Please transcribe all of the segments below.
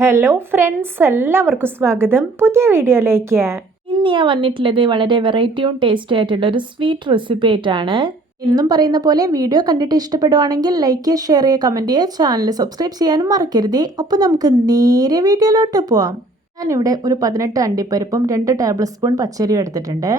Hello friends എല്ലാവർക്കും സ്വാഗതം. പുതിയ വീഡിയോയിലേക്ക്. ഇന്ന് ഞാൻ വന്നിട്ടുള്ളത് വളരെ വെറൈറ്റിയും ടേസ്റ്റി ആയിട്ടുള്ള ഒരു സ്വീറ്റ് റെസിപ്പി ആയിട്ടാണ്. എന്നും പറയുന്ന പോലെ വീഡിയോ കണ്ടിട്ട് ഇഷ്ടപ്പെടുവാണെങ്കിൽ ലൈക്ക് ചെയ്യുക ഷെയർ ചെയ്യുക കമന്റ് ചെയ്യുക ചാനൽ സബ്സ്ക്രൈബ് ചെയ്യാനും മറക്കരുത്. അപ്പോൾ നമുക്ക് നേരെ വീഡിയോയിലോട്ട് പോവാം. ഞാനിവിടെ ഒരു പതിനെട്ട് അണ്ടിപ്പരിപ്പും രണ്ട് ടേബിൾ സ്പൂൺ പച്ചരിയും എടുത്തിട്ടുണ്ട്.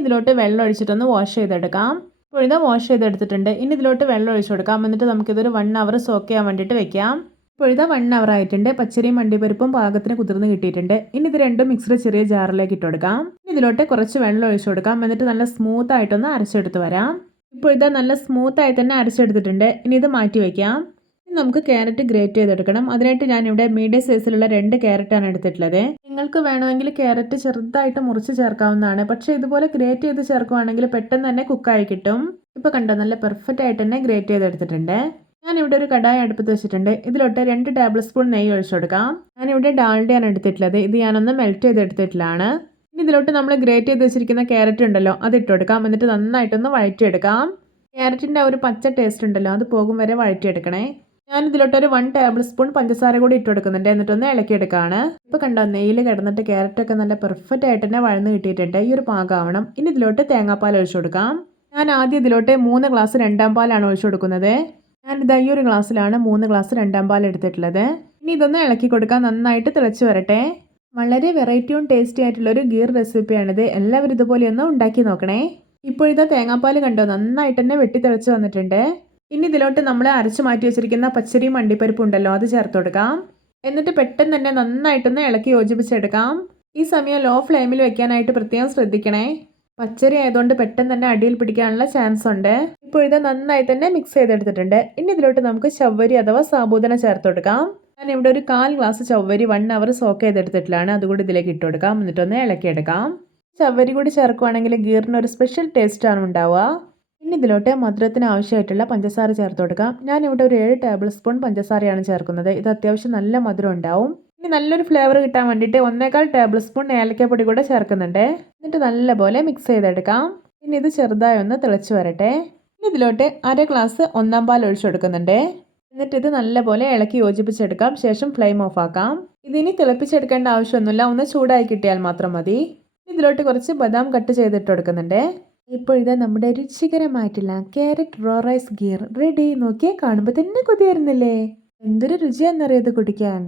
ഇതിലോട്ട് വെള്ളം ഒഴിച്ചിട്ടൊന്ന് വാഷ് ചെയ്തെടുക്കാം. ഇപ്പോൾ ഇത് വാഷ് ചെയ്തെടുത്തിട്ടുണ്ട്. ഇനി ഇതിലോട്ട് വെള്ളം ഒഴിച്ചു കൊടുക്കാം. എന്നിട്ട് നമുക്കിതൊരു വൺ അവർ സോക്ക് ചെയ്യാൻ വേണ്ടിയിട്ട് വെക്കാം. ഇപ്പോൾ വൺ അവർ ആയിട്ടുണ്ട്. പച്ചരിയും അണ്ടിപ്പരിപ്പും പാകത്തിന് കുതിർന്ന് കിട്ടിയിട്ടുണ്ട്. ഇനി ഇത് രണ്ടും മിക്സർ ചെറിയ ജാറിലേക്ക് ഇട്ട് കൊടുക്കാം. ഇതിലോട്ട് കുറച്ച് വെള്ളം ഒഴിച്ചു കൊടുക്കാം. എന്നിട്ട് നല്ല സ്മൂത്ത് ആയിട്ടൊന്ന് അരച്ചെടുത്ത് വരാം. ഇപ്പോൾ ഇതാ നല്ല സ്മൂത്ത് ആയി തന്നെ അരച്ചെടുത്തിട്ടുണ്ട്. ഇനി ഇത് മാറ്റി വയ്ക്കാം നമുക്ക് ക്യാരറ്റ് ഗ്രേറ്റ് ചെയ്തെടുക്കണം. അതിനായിട്ട് ഞാനിവിടെ മീഡിയം സൈസിലുള്ള രണ്ട് ക്യാരറ്റാണ് എടുത്തിട്ടുള്ളത്. നിങ്ങൾക്ക് വേണമെങ്കിൽ ക്യാരറ്റ് ചെറുതായിട്ട് മുറിച്ച് ചേർക്കാവുന്നതാണ്. പക്ഷേ ഇതുപോലെ ഗ്രേറ്റ് ചെയ്ത് ചേർക്കുവാണെങ്കിൽ പെട്ടെന്ന് തന്നെ കുക്കായി കിട്ടും. ഇപ്പോൾ കണ്ടോ നല്ല പെർഫെക്റ്റ് ആയിട്ട് തന്നെ ഗ്രേറ്റ് ചെയ്തെടുത്തിട്ടുണ്ട്. ഞാനിവിടെ ഒരു കടായി അടുപ്പത്ത് വെച്ചിട്ടുണ്ട്. ഇതിലോട്ട് രണ്ട് ടേബിൾ സ്പൂൺ നെയ്യ് ഒഴിച്ചു കൊടുക്കാം. ഞാനിവിടെ ഡാൾഡയാണ് എടുത്തിട്ടുള്ളത്. ഇത് ഞാനൊന്ന് മെൽറ്റ് ചെയ്ത് ചെയ്തെടുത്തിട്ടുള്ളതാണ് ഇനി ഇതിലോട്ട് നമ്മൾ ഗ്രേറ്റ് ചെയ്ത് വെച്ചിരിക്കുന്ന ക്യാരറ്റ് ഉണ്ടല്ലോ അത് ഇട്ട് കൊടുക്കാം. എന്നിട്ട് നന്നായിട്ടൊന്ന് വഴറ്റിയെടുക്കാം. ക്യാരറ്റിന്റെ ആ ഒരു പച്ച ടേസ്റ്റ് ഉണ്ടല്ലോ അത് പോകും വരെ വഴറ്റിയെടുക്കണേ. ഞാൻ ഇതിലോട്ട് ഒരു വൺ ടേബിൾ സ്പൂൺ പഞ്ചസാര കൂടി ഇട്ട് കൊടുക്കുന്നുണ്ട്. എന്നിട്ടൊന്ന് ഇളക്കിയെടുക്കുകയാണ് ഇപ്പോൾ കണ്ടോ നെയ്യിൽ കിടന്നിട്ട് ക്യാരറ്റൊക്കെ നല്ല പെർഫെക്റ്റ് ആയിട്ട് തന്നെ വഴന്ന് കിട്ടിയിട്ടുണ്ട്. ഈ ഒരു പാകമാവണം ഇനി ഇതിലോട്ട് തേങ്ങാപ്പാൽ ഒഴിച്ചു കൊടുക്കാം. ഞാൻ ആദ്യം ഇതിലോട്ട് മൂന്ന് ഗ്ലാസ് രണ്ടാം പാലാണ് ഒഴിച്ചു കൊടുക്കുന്നത്. ഞാനിത് ഈ ഒരു ഗ്ലാസ്സിലാണ് മൂന്ന് ഗ്ലാസ് രണ്ടാം പാൽ എടുത്തിട്ടുള്ളത്. ഇനി ഇതൊന്ന് ഇളക്കി കൊടുക്കാൻ നന്നായിട്ട് തിളച്ച് വരട്ടെ. വളരെ വെറൈറ്റിയും ടേസ്റ്റി ആയിട്ടുള്ള ഒരു ഗീർ റെസിപ്പിയാണിത് എല്ലാവരും ഇതുപോലെ ഒന്ന് ഉണ്ടാക്കി നോക്കണേ. ഇപ്പോഴിതാ തേങ്ങാപ്പാൽ കണ്ടോ? നന്നായിട്ട് തന്നെ വെട്ടി തിളച്ച് വന്നിട്ടുണ്ട്. ഇനി ഇതിലോട്ട് നമ്മൾ അരച്ചു മാറ്റി വെച്ചിരിക്കുന്ന പച്ചരിയും മണ്ടിപ്പരിപ്പ് ഉണ്ടല്ലോ അത് ചേർത്ത് കൊടുക്കാം. എന്നിട്ട് പെട്ടെന്ന് തന്നെ നന്നായിട്ടൊന്ന് ഇളക്കി യോജിപ്പിച്ചെടുക്കാം. ഈ സമയം ലോ ഫ്ലെയിമിൽ വെക്കാനായിട്ട് പ്രത്യേകം ശ്രദ്ധിക്കണേ. പച്ചരി ആയതുകൊണ്ട് പെട്ടെന്ന് തന്നെ അടിയിൽ പിടിക്കാനുള്ള ചാൻസ് ഉണ്ട്. ഇപ്പോൾ ഇത് നന്നായി തന്നെ മിക്സ് ചെയ്തെടുത്തിട്ടുണ്ട്. ഇനി ഇതിലോട്ട് നമുക്ക് ചവ്വരി അഥവാ സാബൂദന ചേർത്ത് കൊടുക്കാം. ഞാൻ ഇവിടെ ഒരു കാൽ ഗ്ലാസ് ചവ്വരി വൺ അവർ സോക്ക് ചെയ്തെടുത്തിട്ടാണ് അതുകൂടി ഇതിലേക്ക് ഇട്ട് കൊടുക്കാം. എന്നിട്ടൊന്ന് ഇളക്കിയെടുക്കാം. ചവ്വരി കൂടി ചേർക്കുവാണെങ്കിൽ ഗീറിന് ഒരു സ്പെഷ്യൽ ടേസ്റ്റ് ആണ് ഉണ്ടാവുക. ഇനി ഇതിലോട്ട് മധുരത്തിന് ആവശ്യമായിട്ടുള്ള പഞ്ചസാര ചേർത്ത് കൊടുക്കാം. ഇവിടെ ഒരു ഏഴ് ടേബിൾ സ്പൂൺ പഞ്ചസാരയാണ് ചേർക്കുന്നത്. ഇത് അത്യാവശ്യം നല്ല മധുരം ഉണ്ടാവും. ഇനി നല്ലൊരു ഫ്ലേവർ കിട്ടാൻ വേണ്ടിയിട്ട് ഒന്നേകാൽ ടേബിൾ സ്പൂൺ ഏലക്കപ്പൊടി കൂടെ ചേർക്കുന്നുണ്ട്. എന്നിട്ട് നല്ലപോലെ മിക്സ് ചെയ്തെടുക്കാം. ഇനി ഇത് ചെറുതായി ഒന്ന് തിളച്ച് വരട്ടെ. ഇനി ഇതിലോട്ട് അര ഗ്ലാസ് ഒന്നാം പാൽ ഒഴിച്ചു കൊടുക്കുന്നുണ്ട്. എന്നിട്ട് ഇത് നല്ലപോലെ ഇളക്കി യോജിപ്പിച്ചെടുക്കാം. ശേഷം ഫ്ലെയിം ഓഫ് ആക്കാം. ഇതിനി തിളപ്പിച്ചെടുക്കേണ്ട ആവശ്യമൊന്നുമില്ല. ഒന്ന് ചൂടായി കിട്ടിയാൽ മാത്രം മതി. ഇതിലോട്ട് കുറച്ച് ബദാം കട്ട് ചെയ്തിട്ട് കൊടുക്കുന്നുണ്ട്. ഇപ്പോഴിത് നമ്മുടെ രുചികരമായിട്ടുള്ള carrot raw rice kheer. Ready നോക്കിയേ കാണുമ്പോൾ തന്നെ കൊതിയായിരുന്നില്ലേ? എന്തൊരു രുചിയാണെന്നറിയത് കുടിക്കാൻ?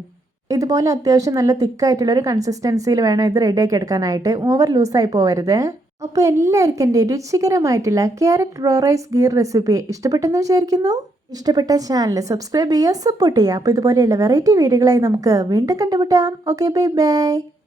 ഇതുപോലെ അത്യാവശ്യം നല്ല തിക്കായിട്ടുള്ള ഒരു കൺസിസ്റ്റൻസിയിൽ വേണം ഇത് റെഡിയാക്കി എടുക്കാനായിട്ട്. ഓവർ ലൂസായി പോകരുത് അപ്പോൾ എല്ലാവർക്കും എന്റെ രുചികരമായിട്ടുള്ള carrot raw rice kheer recipe ഇഷ്ടപ്പെട്ടെന്ന് വിചാരിക്കുന്നു. ഇഷ്ടപ്പെട്ട ചാനൽ സബ്സ്ക്രൈബ് ചെയ്യുക സപ്പോർട്ട് ചെയ്യുക. അപ്പോൾ ഇതുപോലെയുള്ള വെറൈറ്റി വീഡിയോകളായി നമുക്ക് വീണ്ടും കണ്ടുമുട്ടാം. Okay bye bye